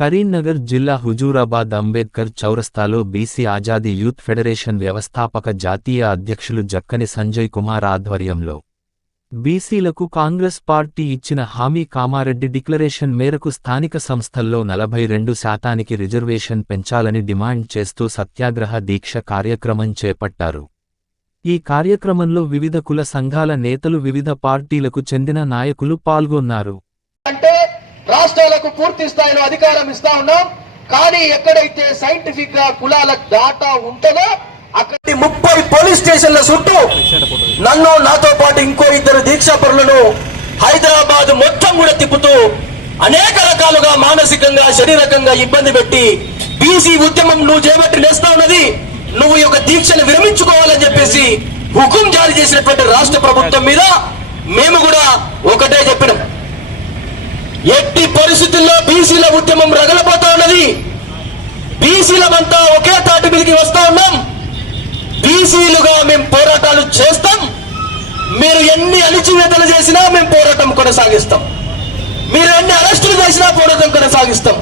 కరీంనగర్ జిల్లా హుజూరాబాద్ అంబేద్కర్ చౌరస్తాలో BC Azadi youth federation వ్యవస్థాపక జాతీయ అధ్యక్షులు జక్కని సంజయ్ కుమార్ ఆధ్వర్యంలో బీసీలకు కాంగ్రెస్ పార్టీ ఇచ్చిన హామీ కామారెడ్డి డిక్లరేషన్ మేరకు స్థానిక సంస్థల్లో 42% రిజర్వేషన్ పెంచాలని డిమాండ్ చేస్తూ సత్యాగ్రహ దీక్ష కార్యక్రమం చేపట్టారు. ఈ కార్యక్రమంలో వివిధ కుల సంఘాల నేతలు, వివిధ పార్టీలకు చెందిన నాయకులు పాల్గొన్నారు. రాష్ట్రాలకు పూర్తి స్థాయిలో అధికారం ఇస్తా ఉన్నాం, కానీ ఎక్కడైతే సైంటిఫిక్ గా కులాల డాటా ఉంటుందో అక్కడ 30 పోలీస్ స్టేషన్ల చుట్టూ నన్ను, నాతో పాటు ఇంకో 2 దీక్షాపరులను హైదరాబాద్ మొత్తం కూడా తిప్పుతూ అనేక రకాలుగా మానసికంగా, శారీరకంగా ఇబ్బంది పెట్టి బీసీ ఉద్యమం నువ్వు చేపట్టి నేస్తా ఉన్నది, నువ్వు ఈ యొక్క దీక్షను విరమించుకోవాలని చెప్పేసి హుకుం జారీ చేసినటువంటి రాష్ట్ర ప్రభుత్వం మీద మేము కూడా ఒకటే చెప్పినాం. ఎట్టి పరిస్థితుల్లో బీసీల ఉద్యమం రగలపోతా ఉన్నది. బీసీలమంతా ఒకే తాటి మీదకి వస్తా ఉన్నాం. బీసీలుగా మేము పోరాటాలు చేస్తాం. మీరు ఎన్ని అణిచివేతలు చేసినా మేము పోరాటం కొనసాగిస్తాం. మీరు ఎన్ని అరెస్టులు చేసినా పోరాటం కొనసాగిస్తాం.